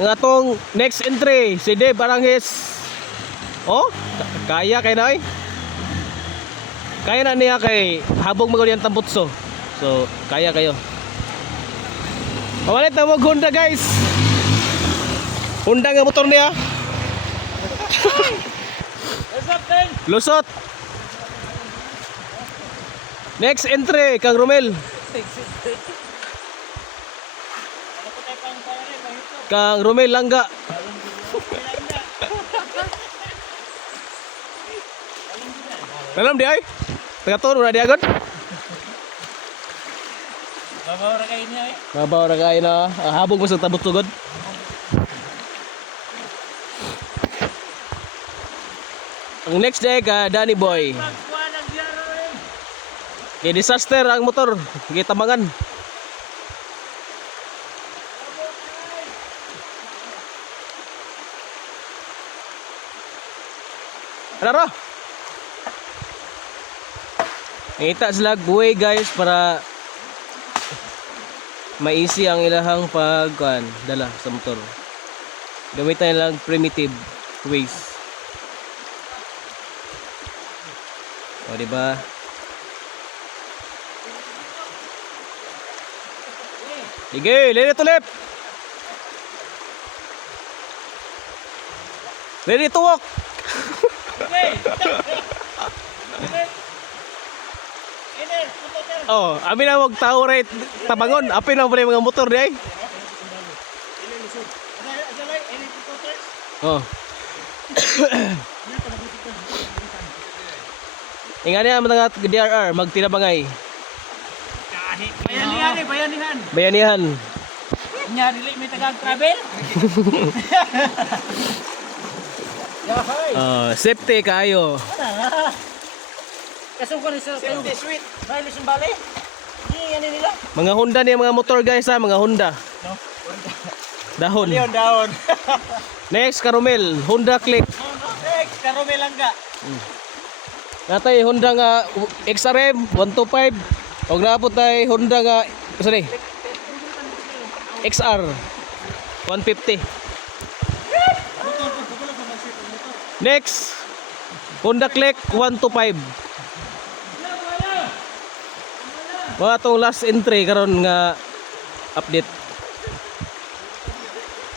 Ang atong next entry si Dave Aranges. Oh, kaya kay na kaya na niya kay habog magulyan tambutso. So, kaya kayo. Pawalit na mo Honda guys. Honda nga motor niya. Lusot. Next entry Kang Romel. Kang Romel Langga. Dalam di ay? Tagaton na di agad? Babaw ra kayo niya Mabaw ra kayo na habog mo sa tabot sugod. Ang next day ka Danny Boy. Kaya disaster ang motor, kita tabangan. Ano ro? Ngita sila buhay guys para ma-easy ang ilahang dala sa motor. Gamitan nilang primitive ways. O diba? Sige, ready to left. Ready to walk. Oh, amin na wag tao right tabangon. Apin na mga motor di ay. Oh. Ingani ang mga DRR magtinabangay. Bayanihan. Bayanihan. Nya dili may tagang travel. Safety kayo. Kaso ko ni sa safety suite. Dahil sa bali. Ni ano nila? Mga Honda ni mga motor guys ha, mga Honda. No. Dahon. Dahon. Next Caromel, Honda Click. Next Caromel Langga. Natay Honda nga XRM 125. Og naabot tay Honda nga sorry. XR 150. Next Honda Click 125. Mga itong last entry karon nga update.